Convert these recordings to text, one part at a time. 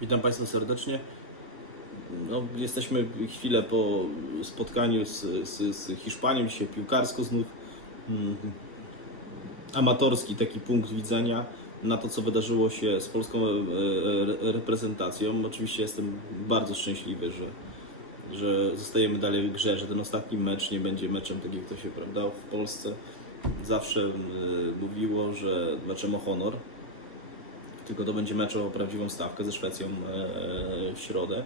Witam Państwa serdecznie. No, jesteśmy chwilę po spotkaniu z, z, z Hiszpanią, dzisiaj piłkarsko znów. Mm, Amatorski taki punkt widzenia na to, co wydarzyło się z polską e, e, reprezentacją. Oczywiście jestem bardzo szczęśliwy, że, że zostajemy dalej w grze, że ten ostatni mecz nie będzie meczem, tak jak to się prawda, w Polsce zawsze e, mówiło, że meczem honor tylko to będzie mecz o prawdziwą stawkę ze Szwecją e, w środę.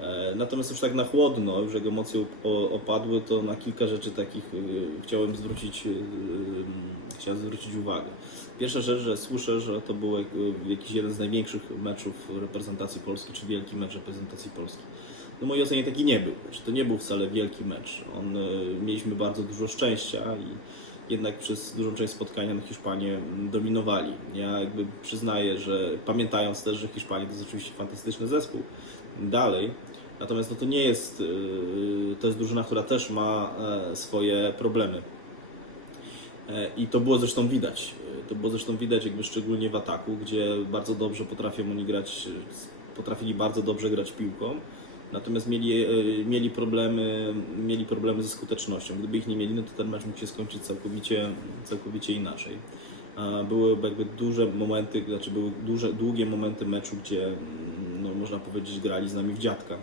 E, Natomiast już tak na chłodno, już jak emocje opadły, to na kilka rzeczy takich e, chciałem zwrócić, e, chciałem zwrócić uwagę. Pierwsza rzecz, że słyszę, że to był jak- jakiś jeden z największych meczów reprezentacji Polski, czy wielki mecz reprezentacji Polski. No mojej ocenie taki nie był. Znaczy, to nie był wcale wielki mecz. On, e, mieliśmy bardzo dużo szczęścia i jednak przez dużą część spotkania na Hiszpanię mm, dominowali. Ja jakby przyznaję, że pamiętając też, że Hiszpania to jest oczywiście fantastyczny zespół dalej, natomiast no to nie jest, yy, to jest drużyna, która też ma e, swoje problemy. E, I to było zresztą widać. E, To było zresztą widać jakby szczególnie w ataku, gdzie bardzo dobrze potrafią oni grać, potrafili bardzo dobrze grać piłką. Natomiast mieli, e, mieli, problemy, mieli problemy ze skutecznością. Gdyby ich nie mieli, no to ten mecz mógł się skończyć całkowicie, całkowicie inaczej. Były jakby duże momenty, znaczy były duże, długie momenty meczu, gdzie mm, no, można powiedzieć grali z nami w dziadka.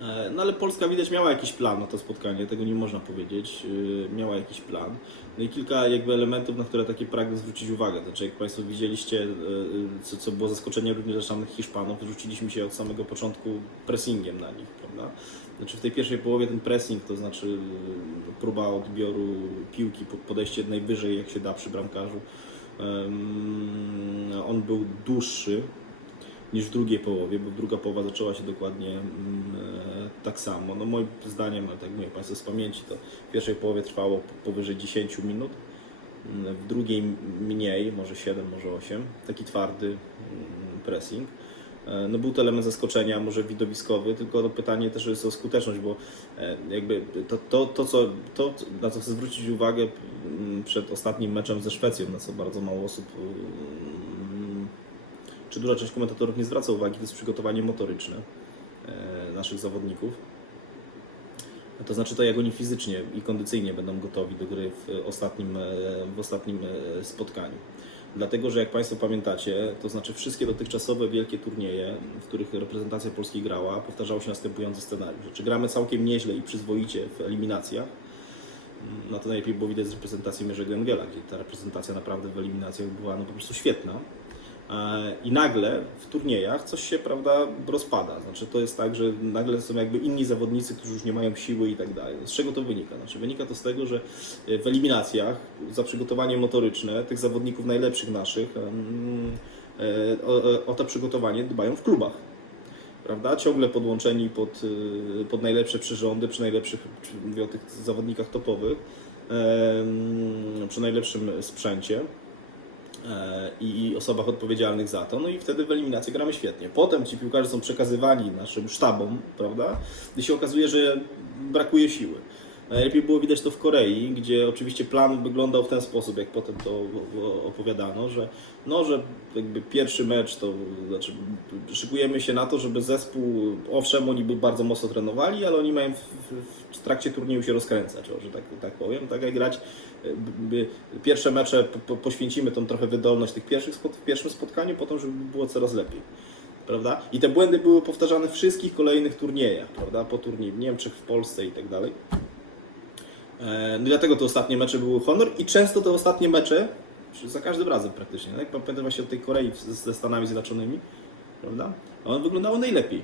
E, No ale Polska widać miała jakiś plan na to spotkanie, tego nie można powiedzieć. E, Miała jakiś plan. No i kilka jakby elementów, na które takie pragnę zwrócić uwagę. Znaczy jak Państwo widzieliście, e, co, co było zaskoczeniem również dla samych Hiszpanów, rzuciliśmy się od samego początku pressingiem na nich, prawda? Znaczy w tej pierwszej połowie ten pressing, to znaczy próba odbioru piłki, po- podejście najwyżej jak się da przy bramkarzu, on był dłuższy, niż w drugiej połowie, bo druga połowa zaczęła się dokładnie mm, e, tak samo. No moim zdaniem, ale tak mówię Państwu z pamięci, to w pierwszej połowie trwało po- powyżej 10 minut, mm, w drugiej mniej, może 7, może 8, taki twardy mm, pressing. E, No był to element zaskoczenia, może widowiskowy, tylko no pytanie też jest o skuteczność, bo e, jakby to, to, to, co, to na co chcę zwrócić uwagę przed ostatnim meczem ze Szwecją, na co bardzo mało osób czy duża część komentatorów nie zwraca uwagi, to jest przygotowanie motoryczne e, naszych zawodników. To znaczy to, jak oni fizycznie i kondycyjnie będą gotowi do gry w ostatnim, e, w ostatnim e, spotkaniu. Dlatego, że jak Państwo pamiętacie, to znaczy wszystkie dotychczasowe wielkie turnieje, w których reprezentacja Polski grała, powtarzało się następujący scenariusz. Czy gramy całkiem nieźle i przyzwoicie w eliminacjach, no to najlepiej było widać z reprezentacji Mierzego Engela, gdzie ta reprezentacja naprawdę w eliminacjach była no po prostu świetna. E, I nagle w turniejach coś się, prawda, rozpada. Znaczy to jest tak, że nagle są jakby inni zawodnicy, którzy już nie mają siły i tak dalej. Z czego to wynika? Znaczy wynika to z tego, że e, w eliminacjach za przygotowanie motoryczne tych zawodników najlepszych naszych e, o, o- to przygotowanie dbają w klubach. Prawda? Ciągle podłączeni pod, pod najlepsze przyrządy, przy najlepszych, mówię o tych zawodnikach topowych, przy najlepszym sprzęcie i osobach odpowiedzialnych za to, no i wtedy w eliminacji gramy świetnie. Potem ci piłkarze są przekazywani naszym sztabom, prawda, i się okazuje, że brakuje siły. Najlepiej było widać to w Korei, gdzie oczywiście plan wyglądał w ten sposób, jak potem to opowiadano, że no, że jakby pierwszy mecz to znaczy szykujemy się na to, żeby zespół, owszem, oni by bardzo mocno trenowali, ale oni mają w, w, w trakcie turnieju się rozkręcać, że tak, tak powiem, tak jak grać pierwsze mecze po, po, poświęcimy tą trochę wydolność tych pierwszych spot, w pierwszym spotkaniu, potem żeby było coraz lepiej. Prawda? I te błędy były powtarzane w wszystkich kolejnych turniejach, prawda? Po turnieju w Niemczech, w Polsce i tak dalej. E, No dlatego te ostatnie mecze były honor i często te ostatnie mecze, za każdym razem praktycznie, tak? pamiętam właśnie od tej Korei ze Stanami Zjednoczonymi, prawda? One wyglądały najlepiej.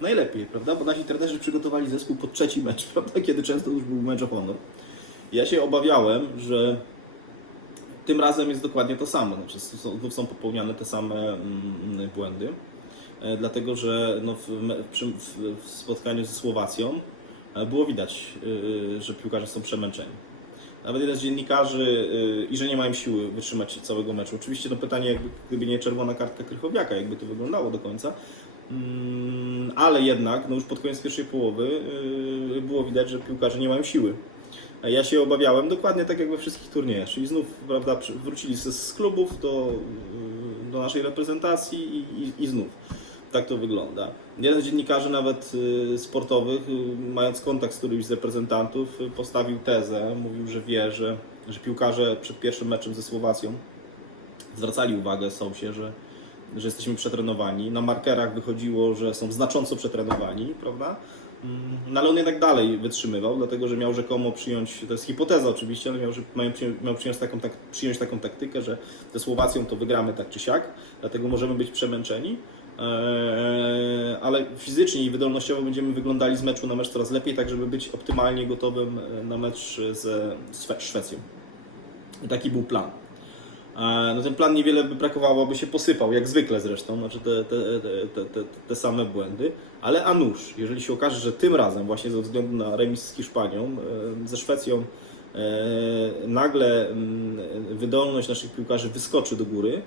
Najlepiej, prawda? Bo nasi trenerzy przygotowali zespół pod trzeci mecz, prawda? Kiedy często już był mecz o honor. Ja się obawiałem, że tym razem jest dokładnie to samo. Znaczy, znów są popełniane te same mm, błędy. E, Dlatego, że no, w, w, w spotkaniu ze Słowacją było widać, y, że piłkarze są przemęczeni. Nawet jeden z dziennikarzy y, i że nie mają siły wytrzymać całego meczu. Oczywiście no pytanie, jakby, gdyby nie czerwona kartka Krychowiaka, jakby to wyglądało do końca. Mm, Ale jednak, no już pod koniec pierwszej połowy y, było widać, że piłkarze nie mają siły. Ja się obawiałem dokładnie tak jak we wszystkich turniejach, czyli znów prawda, wrócili z, klubów, to y, do naszej reprezentacji i, i, i znów tak to wygląda. Jeden z dziennikarzy nawet y, sportowych, y, mając kontakt z którymś z reprezentantów, y, postawił tezę, mówił, że wie, że, że piłkarze przed pierwszym meczem ze Słowacją zwracali uwagę Sousie, że, że jesteśmy przetrenowani. Na markerach wychodziło, że są znacząco przetrenowani, prawda? Mm, No ale on jednak dalej wytrzymywał, dlatego że miał rzekomo przyjąć, to jest hipoteza oczywiście, ale miał, miał, miał przyjąć, taką, tak, przyjąć taką taktykę, że ze Słowacją to wygramy tak czy siak, dlatego możemy być przemęczeni. Eee, ale fizycznie i wydolnościowo będziemy wyglądali z meczu na mecz coraz lepiej, tak żeby być optymalnie gotowym e, na mecz ze Szwe- Szwecją. I taki był plan. E, No ten plan niewiele by brakowało, by się posypał, jak zwykle zresztą, znaczy te, te, te, te, te, same błędy, ale a nuż, jeżeli się okaże, że tym razem właśnie ze względu na remis z Hiszpanią, e, ze Szwecją e, nagle mm, wydolność naszych piłkarzy wyskoczy do góry,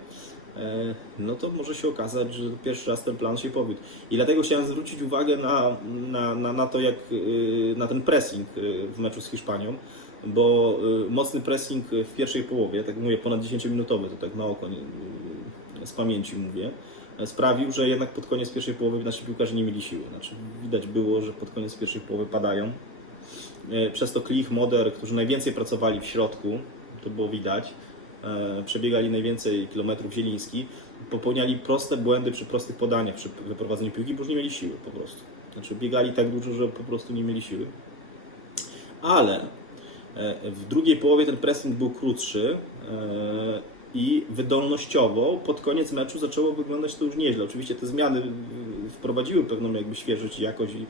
no to może się okazać, że pierwszy raz ten plan się powiódł. I dlatego chciałem zwrócić uwagę na, na, na, na to, jak y, na ten pressing y, w meczu z Hiszpanią, bo mocny pressing w pierwszej połowie, tak mówię, ponad 10-minutowy, to tak na oko z pamięci mówię, e, sprawił, że jednak pod koniec pierwszej połowy nasi piłkarze nie mieli siły. Znaczy, widać było, że pod koniec pierwszej połowy padają. E, Przez to Klich, Moder, którzy najwięcej pracowali w środku, to było widać, e, przebiegali najwięcej kilometrów Zieliński, popełniali proste błędy przy prostych podaniach, przy wyprowadzeniu piłki, bo już nie mieli siły po prostu. Znaczy biegali tak dużo, że po prostu nie mieli siły. Ale e, w drugiej połowie ten pressing był krótszy e, i wydolnościowo pod koniec meczu zaczęło wyglądać to już nieźle. Oczywiście te zmiany wprowadziły pewną jakby świeżość i jakość i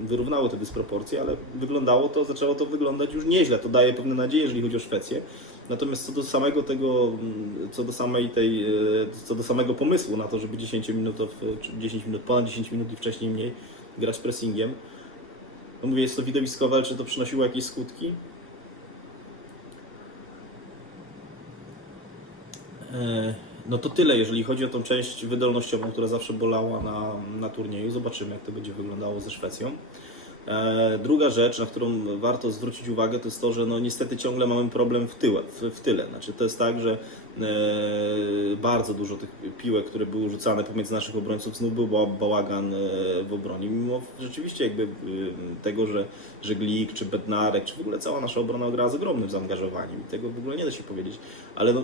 wyrównało te dysproporcje, ale wyglądało to, zaczęło to wyglądać już nieźle. To daje pewne nadzieje, jeżeli chodzi o Szwecję. Natomiast co do samego tego, mm, co do samej tej, e, co do samego pomysłu na to, żeby 10 minut, czy 10 minut, ponad 10 minut i wcześniej mniej grać pressingiem, no mówię, jest to widowiskowe, ale czy to przynosiło jakieś skutki? E, No to tyle, jeżeli chodzi o tą część wydolnościową, która zawsze bolała na, na turnieju. Zobaczymy, jak to będzie wyglądało ze Szwecją. E, Druga rzecz, na którą warto zwrócić uwagę, to jest to, że no niestety ciągle mamy problem w, tyłe, w, w tyle. Znaczy, to jest tak, że e, bardzo dużo tych piłek, które były rzucane pomiędzy naszych obrońców, znów był ba- bałagan e, w obronie. Mimo rzeczywiście jakby tego, że, że Glik, czy Bednarek, czy w ogóle cała nasza obrona grała z ogromnym zaangażowaniem i tego w ogóle nie da się powiedzieć. Ale no,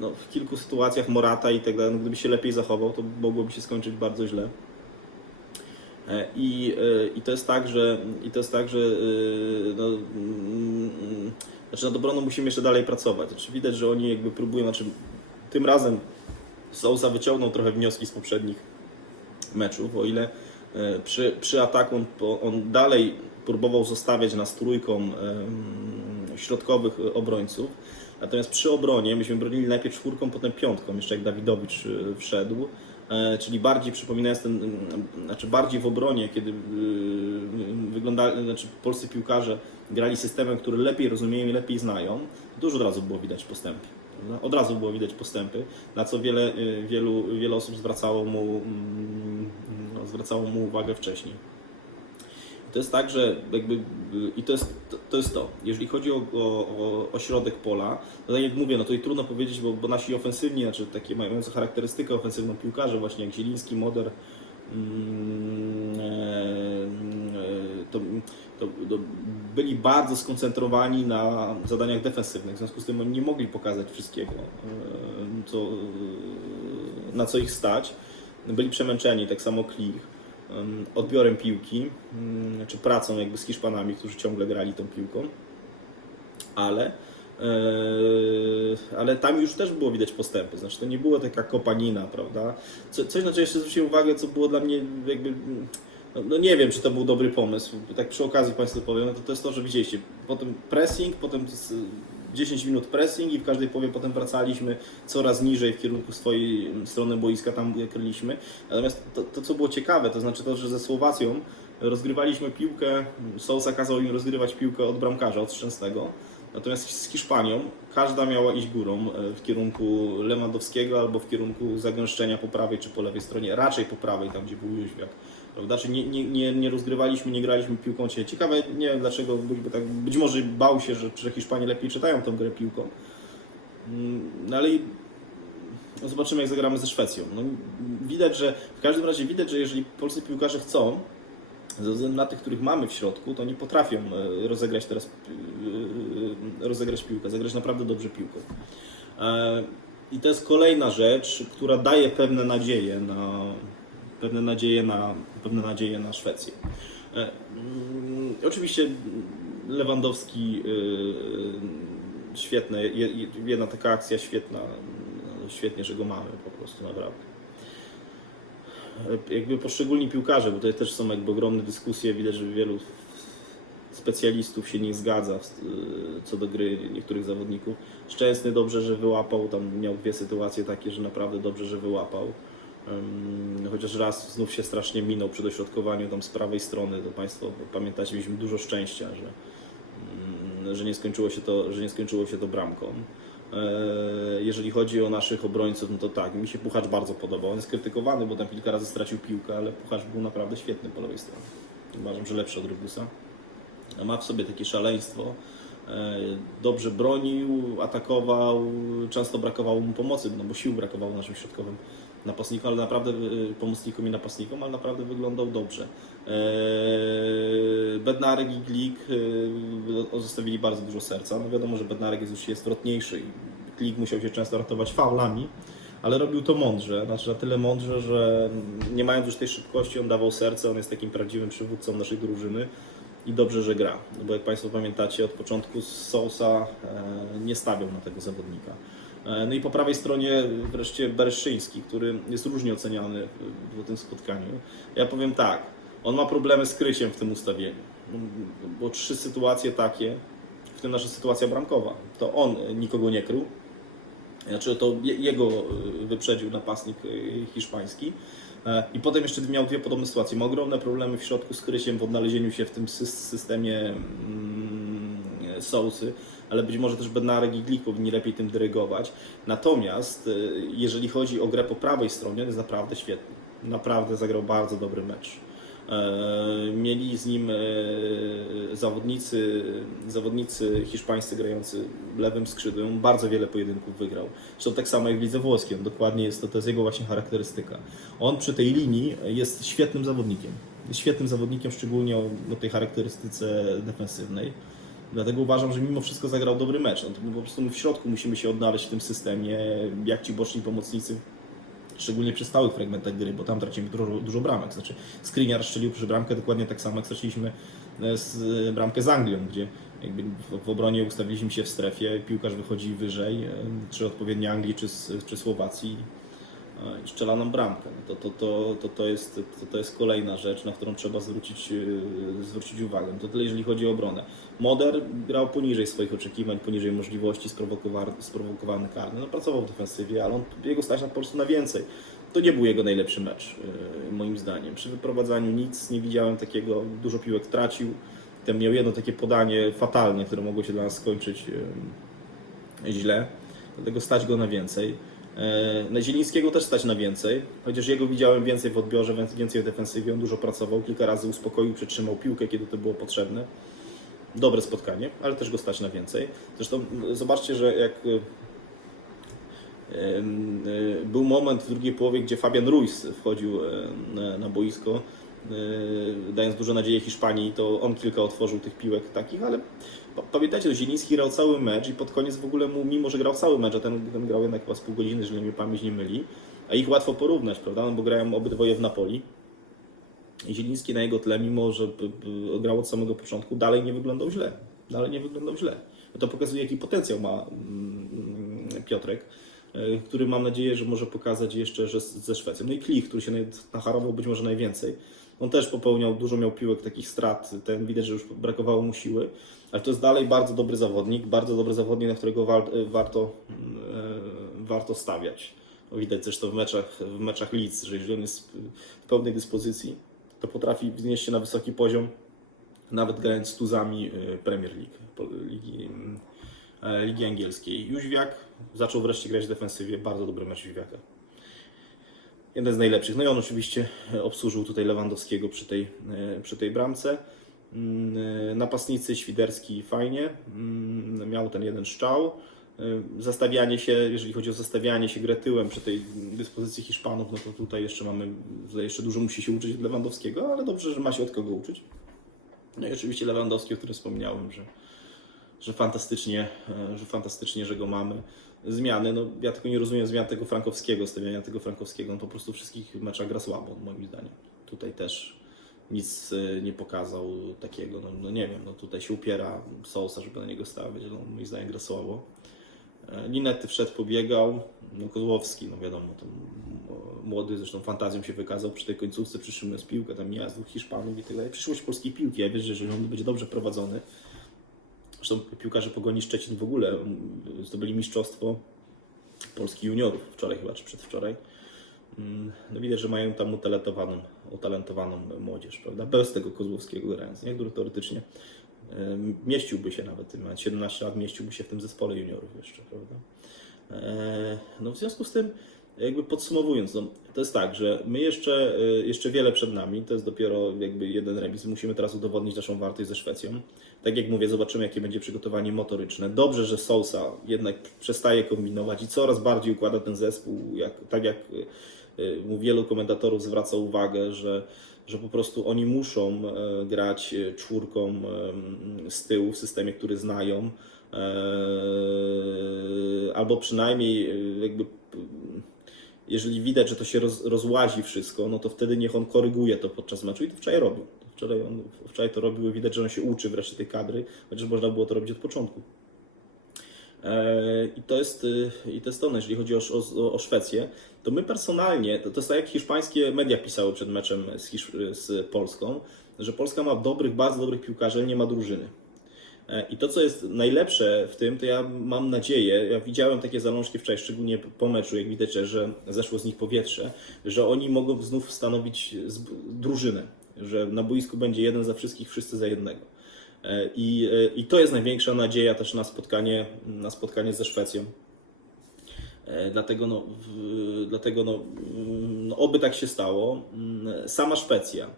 no, w kilku sytuacjach Morata i tak dalej, no, gdyby się lepiej zachował, to mogłoby się skończyć bardzo źle. E, I, e, I to jest tak, że i to jest tak, że e, no, mm, znaczy nad obroną musimy jeszcze dalej pracować. Znaczy widać, że oni jakby próbują, znaczy tym razem Sousa wyciągnął trochę wnioski z poprzednich meczów, o ile przy, przy ataku on, on dalej próbował zostawiać nas trójką środkowych obrońców, natomiast przy obronie myśmy bronili najpierw czwórką, potem piątką, jeszcze jak Dawidowicz wszedł, czyli bardziej przypominając ten, mm, znaczy bardziej w obronie, kiedy yy, wyglądali, znaczy polscy piłkarze grali systemem, który lepiej rozumieją i lepiej znają, już od razu było widać postępy. Od razu było widać postępy, na co wiele, yy, wielu, wiele osób zwracało mu, mm, no, zwracało mu uwagę wcześniej. I to jest tak, że jakby, y, i to jest to, jest to. jeżeli chodzi o, o, o, środek pola, no tak jak mówię, no to i trudno powiedzieć, bo, bo nasi ofensywni, znaczy takie mające charakterystykę ofensywną piłkarze, właśnie jak Zieliński, Moder, mm, e, to, to, to byli bardzo skoncentrowani na zadaniach defensywnych, w związku z tym nie mogli pokazać wszystkiego, e, co, na co ich stać. Byli przemęczeni, tak samo Klich odbiorem piłki, mm, czy pracą jakby z Hiszpanami, którzy ciągle grali tą piłką, ale, e, ale tam już też było widać postępy, znaczy to nie była taka kopanina, prawda? Co, coś na co jeszcze zwróciłem uwagę, co było dla mnie jakby, no, no nie wiem, czy to był dobry pomysł, tak przy okazji Państwu powiem, no to, to jest to, że widzieliście, potem pressing, potem 10 minut pressing i w każdej połowie potem wracaliśmy coraz niżej w kierunku swojej strony boiska, tam kryliśmy. Natomiast to, to co było ciekawe, to znaczy to, że ze Słowacją rozgrywaliśmy piłkę, Sousa kazał im rozgrywać piłkę od bramkarza, od Szczęsnego. Natomiast z Hiszpanią każda miała iść górą e, w kierunku Lewandowskiego albo w kierunku zagęszczenia po prawej czy po lewej stronie, raczej po prawej, tam gdzie był Jóźwiak. Prawda? Nie, nie, nie, nie rozgrywaliśmy, nie graliśmy piłką. Ciekawe, nie wiem dlaczego, tak, być może bał się, że, że Hiszpanie lepiej czytają tą grę piłką. Mm, No ale No zobaczymy, jak zagramy ze Szwecją. No, widać, że w każdym razie widać, że jeżeli polscy piłkarze chcą, ze względu na tych, których mamy w środku, to nie potrafią e, rozegrać teraz e, rozegrać piłkę, zagrać naprawdę dobrze piłkę. E, I to jest kolejna rzecz, która daje pewne nadzieje na pewne nadzieje na, pewne nadzieje na Szwecję. E, mm, Oczywiście Lewandowski e, świetne, je- je- jedna taka akcja świetna, no, świetnie, że go mamy po prostu naprawdę. E, Jakby poszczególni piłkarze, bo to też są jakby ogromne dyskusje, widać, że wielu specjalistów się nie zgadza co do gry niektórych zawodników. Szczęsny dobrze, że wyłapał, tam miał dwie sytuacje takie, że naprawdę dobrze, że wyłapał. Chociaż raz znów się strasznie minął przy dośrodkowaniu tam z prawej strony, to Państwo pamiętacie, mieliśmy dużo szczęścia, że, ym, że, nie, skończyło się to, że nie skończyło się to bramką. E, Jeżeli chodzi o naszych obrońców, no to tak, mi się Puchacz bardzo podobał. On jest krytykowany, bo tam kilka razy stracił piłkę, ale Puchacz był naprawdę świetny po lewej stronie. Uważam, że lepszy od Rybusa. Ma w sobie takie szaleństwo. E, Dobrze bronił, atakował, często brakowało mu pomocy, no bo sił brakowało naszym środkowym napastnikom, ale naprawdę e, pomocnikom i napastnikom, ale naprawdę wyglądał dobrze. E, Bednarek i Glik e, zostawili bardzo dużo serca. No wiadomo, że Bednarek jest już jest Glik musiał się często ratować faulami, ale robił to mądrze, znaczy na tyle mądrze, że nie mając już tej szybkości, on dawał serce, on jest takim prawdziwym przywódcą naszej drużyny i dobrze, że gra. No bo jak Państwo pamiętacie, od początku Sousa e, nie stawiał na tego zawodnika. E, No i po prawej stronie wreszcie Bereszyński, który jest różnie oceniany w- tym spotkaniu. Ja powiem tak, on ma problemy z kryciem w tym ustawieniu, bo trzy sytuacje takie, w tym nasza sytuacja bramkowa, to on nikogo nie krył, znaczy to je- jego y, wyprzedził napastnik y, hiszpański. E, I potem jeszcze miał dwie podobne sytuacje. Ma ogromne problemy w środku z Krysiem w odnalezieniu się w tym sys- systemie mm, Sousy, ale być może też Bednarek i Glik powinni lepiej tym dyrygować. Natomiast y, jeżeli chodzi o grę po prawej stronie, on jest naprawdę świetny. Naprawdę zagrał bardzo dobry mecz. E, Mieli z nim e, zawodnicy, zawodnicy hiszpańscy grający lewym skrzydłem. Bardzo wiele pojedynków wygrał. Zresztą tak samo jak w lidze włoskiej. Dokładnie jest to, to jest jego właśnie charakterystyka. On przy tej linii jest świetnym zawodnikiem. Świetnym zawodnikiem, szczególnie o tej charakterystyce defensywnej. Dlatego uważam, że mimo wszystko zagrał dobry mecz. No to po prostu w środku musimy się odnaleźć w tym systemie, jak ci boczni pomocnicy szczególnie przy stałych fragmentach gry, bo tam tracimy dużo, dużo bramek. Znaczy, Skriniar strzelił przy bramkę dokładnie tak samo, jak straciliśmy e, e, bramkę z Anglią, gdzie jakby w, obronie ustawiliśmy się w strefie, piłkarz wychodzi wyżej, e, czy odpowiednio Anglii, czy, czy Słowacji e, nam bramkę. No to, to, to, to, to, jest, to, to jest kolejna rzecz, na którą trzeba zwrócić, e, zwrócić uwagę. To tyle, jeżeli chodzi o obronę. Moder grał poniżej swoich oczekiwań, poniżej możliwości, sprowokowany, karny. No, pracował w defensywie, ale on, jego stać na po prostu na więcej. To nie był jego najlepszy mecz, yy, moim zdaniem. Przy wyprowadzaniu nic nie widziałem takiego, dużo piłek tracił. Ten miał jedno takie podanie fatalne, które mogło się dla nas skończyć yy, źle. Dlatego stać go na więcej. Yy, Na Zielińskiego też stać na więcej, chociaż jego widziałem więcej w odbiorze, więc- więcej w defensywie. On dużo pracował, kilka razy uspokoił, przytrzymał piłkę, kiedy to było potrzebne dobre spotkanie, ale też go stać na więcej. Zresztą zobaczcie, że jak em, y, był moment w drugiej połowie, gdzie Fabian Ruiz wchodził e, na, boisko, dając dużo nadziei Hiszpanii, to on kilka otworzył tych piłek takich, ale pa- pamiętajcie, Zieliński grał cały mecz i pod koniec w ogóle mu, mimo że grał cały mecz, a ten, ten grał jednak chyba z pół godziny, jeżeli mnie pamięć nie myli, a ich łatwo porównać, prawda, no bo grają obydwoje w Napoli. I Zieliński na jego tle, mimo że grał od samego początku, dalej nie wyglądał źle. Dalej nie wyglądał źle. No to pokazuje, jaki potencjał ma mm, Piotrek, e, który mam nadzieję, że może pokazać jeszcze że ze Szwecją. No i Klich, który się nacharował być może najwięcej. On też popełniał, dużo miał piłek takich strat, ten widać, że już brakowało mu siły, ale to jest dalej bardzo dobry zawodnik, bardzo dobry zawodnik, na którego wa- warto, mm, e, warto stawiać. No Widać zresztą w meczach, w meczach Leeds, że jeżeli on jest w pełnej dyspozycji, to potrafi wznieść się na wysoki poziom, nawet grając z tuzami y, Premier League, ligi, e, ligi angielskiej. Jóźwiak zaczął wreszcie grać w defensywie, bardzo dobry mecz Jóźwiaka. Jeden z najlepszych. No i on oczywiście e, obsłużył tutaj Lewandowskiego przy tej, e, przy tej bramce. Mm, e, Napastnicy Świderski fajnie, mm, miał ten jeden szczał. Zastawianie się, jeżeli chodzi o zastawianie się grę tyłem przy tej dyspozycji Hiszpanów, no to tutaj jeszcze mamy, tutaj jeszcze dużo musi się uczyć od Lewandowskiego, ale dobrze, że ma się od kogo uczyć. No i oczywiście Lewandowski, o którym wspomniałem, że, że fantastycznie, że fantastycznie, że go mamy. Zmiany, no ja tylko nie rozumiem zmian tego Frankowskiego, stawiania tego Frankowskiego. On po prostu wszystkich meczach gra słabo, moim zdaniem. Tutaj też nic e, nie pokazał takiego, no, no nie wiem, no tutaj się upiera Sousa, żeby na niego stawiać, no moim zdaniem gra słabo. E, Linety wszedł, pobiegał, no Kozłowski, no wiadomo, to młody, zresztą fantazją się wykazał przy tej końcówce, przytrzymując piłkę, tam mija z dwóch Hiszpanów i dalej. Przyszłość polskiej piłki, ja wierzę, że on będzie dobrze prowadzony, zresztą piłkarze Pogoni Szczecin w ogóle mm, zdobyli mistrzostwo Polski juniorów, wczoraj chyba, czy przedwczoraj. Mm, No widać, że mają tam utalentowaną, utalentowaną młodzież, prawda? Bez tego Kozłowskiego grając, nie? który teoretycznie mieściłby się nawet, mając 17 lat, mieściłby się w tym zespole juniorów jeszcze, prawda? E, No w związku z tym, jakby podsumowując, no, to jest tak, że my jeszcze, e, jeszcze wiele przed nami, to jest dopiero jakby jeden remis, musimy teraz udowodnić naszą wartość ze Szwecją. Tak jak mówię, zobaczymy jakie będzie przygotowanie motoryczne. Dobrze, że Sousa jednak przestaje kombinować i coraz bardziej układa ten zespół, jak, tak jak e, e, mu wielu komentatorów zwraca uwagę, że, że po prostu oni muszą grać czwórką z tyłu w systemie, który znają, e, albo przynajmniej jakby jeżeli widać, że to się roz, rozłazi wszystko, no to wtedy niech on koryguje to podczas meczu i to wczoraj robił. Wczoraj, on, wczoraj to robił i widać, że on się uczy wreszcie tej kadry, chociaż można było to robić od początku. E, I to jest, y, i to jest to, no, jeżeli chodzi o, o, o Szwecję, to my personalnie, to, to jest tak jak hiszpańskie media pisały przed meczem z, z Polską, że Polska ma dobrych, bardzo dobrych piłkarzy, ale nie ma drużyny. E, I to, co jest najlepsze w tym, to ja mam nadzieję, ja widziałem takie zalążki wczoraj, szczególnie po meczu, jak widać, że zeszło z nich powietrze, że oni mogą znów stanowić drużynę, że na boisku będzie jeden za wszystkich, wszyscy za jednego. E, I, e, I to jest największa nadzieja też na spotkanie, na spotkanie ze Szwecją. Dlatego, no, dlatego no, mm, no, oby tak się stało. Mm, Sama Szwecja.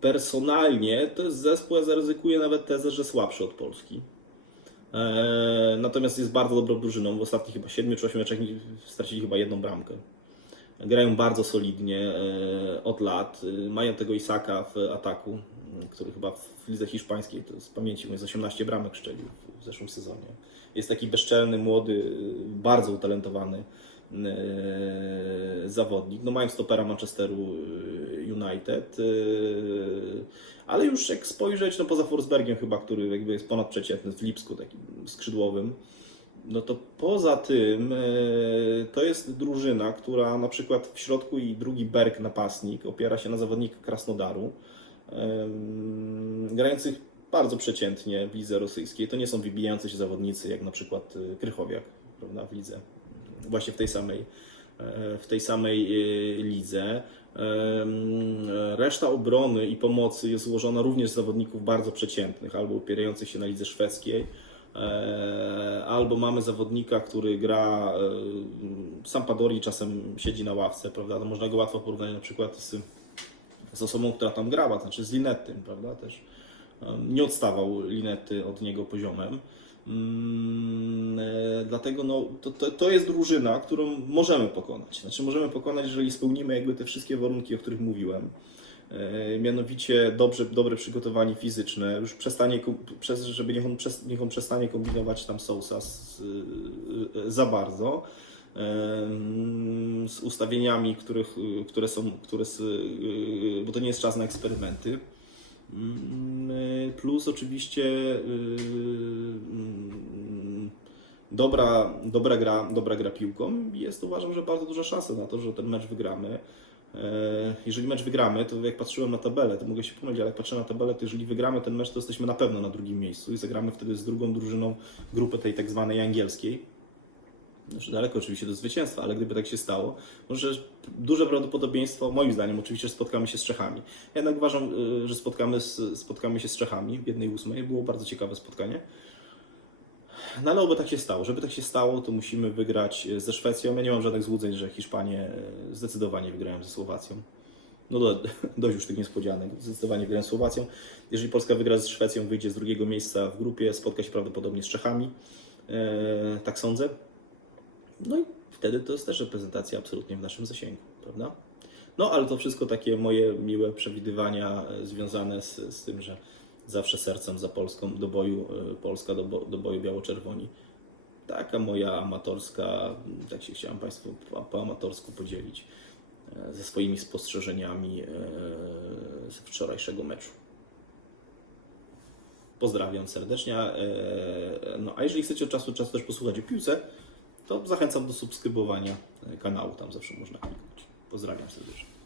Personalnie to jest zespół, ja zaryzykuję nawet tezę, że słabszy od Polski. E, Natomiast jest bardzo dobrą drużyną. W ostatnich chyba 7 czy 8 meczach stracili chyba jedną bramkę. Grają bardzo solidnie e, od lat. E, Mają tego Isaka w ataku, który chyba w lidze hiszpańskiej, to z pamięci mówię, z 18 bramek szczelił w- zeszłym sezonie. Jest taki bezczelny, młody, bardzo utalentowany zawodnik. No mają stopera Manchesteru e, United, e, ale już jak spojrzeć, no poza Forsbergiem chyba, który jakby jest ponadprzeciętny w Lipsku, takim skrzydłowym, no to poza tym e, to jest drużyna, która na przykład w środku i drugi Berg napastnik opiera się na zawodniku Krasnodaru, grających bardzo przeciętnie w lidze rosyjskiej. To nie są wybijający się zawodnicy jak na przykład e, Krychowiak prawda, w lidze, właśnie w tej samej, e, w tej samej e, lidze. Reszta obrony i pomocy jest złożona również z zawodników bardzo przeciętnych, albo opierających się na lidze szwedzkiej, e, albo mamy zawodnika, który gra, sam Padori czasem siedzi na ławce, prawda? To można go łatwo porównać na przykład z, z osobą, która tam grała, to znaczy z Linettym, prawda? Też nie odstawał Linetty od niego poziomem. Mm, e, Dlatego no, to, to, to jest drużyna, którą możemy pokonać. Znaczy możemy pokonać, jeżeli spełnimy jakby te wszystkie warunki, o których mówiłem. E, Mianowicie dobrze, dobre przygotowanie fizyczne, już przestanie, żeby niech on, niech on przestanie kombinować tam sosa z, e, za bardzo. em, Z ustawieniami, których, które są, które bo to nie jest czas na eksperymenty. Mm, y, Plus oczywiście y, mm, dobra, dobra, gra, dobra gra piłką. Jest uważam, że bardzo duża szansa na to, że ten mecz wygramy. E, Jeżeli mecz wygramy, to jak patrzyłem na tabelę, to mogę się pomylić, ale jak patrzę na tabelę, to jeżeli wygramy ten mecz, to jesteśmy na pewno na drugim miejscu i zagramy wtedy z drugą drużyną grupy tej tak zwanej angielskiej. Znaczy daleko oczywiście do zwycięstwa, ale gdyby tak się stało, może duże prawdopodobieństwo, moim zdaniem oczywiście, spotkamy się z Czechami. Jednak uważam, y, że spotkamy, z, spotkamy się z Czechami w jednej ósmej. Było bardzo ciekawe spotkanie. No ale oby tak się stało. Żeby tak się stało, to musimy wygrać y, ze Szwecją. Ja nie mam żadnych złudzeń, że Hiszpanie y, zdecydowanie wygrają ze Słowacją. No do, dość już tych niespodzianek. Zdecydowanie wygrają z Słowacją. Jeżeli Polska wygra z Szwecją, wyjdzie z drugiego miejsca w grupie, spotka się prawdopodobnie z Czechami. E, tak sądzę. No i wtedy to jest też reprezentacja absolutnie w naszym zasięgu, prawda? No ale to wszystko takie moje miłe przewidywania e, związane z, z tym, że zawsze sercem za Polską do boju, e, Polska do, bo, do boju biało-czerwoni. Taka moja amatorska, tak się chciałem Państwu po, po amatorsku podzielić e, ze swoimi spostrzeżeniami z wczorajszego meczu. Pozdrawiam serdecznie. No a jeżeli chcecie od czasu do czasu też posłuchać o piłce, to zachęcam do subskrybowania kanału. Tam zawsze można kliknąć. Pozdrawiam serdecznie.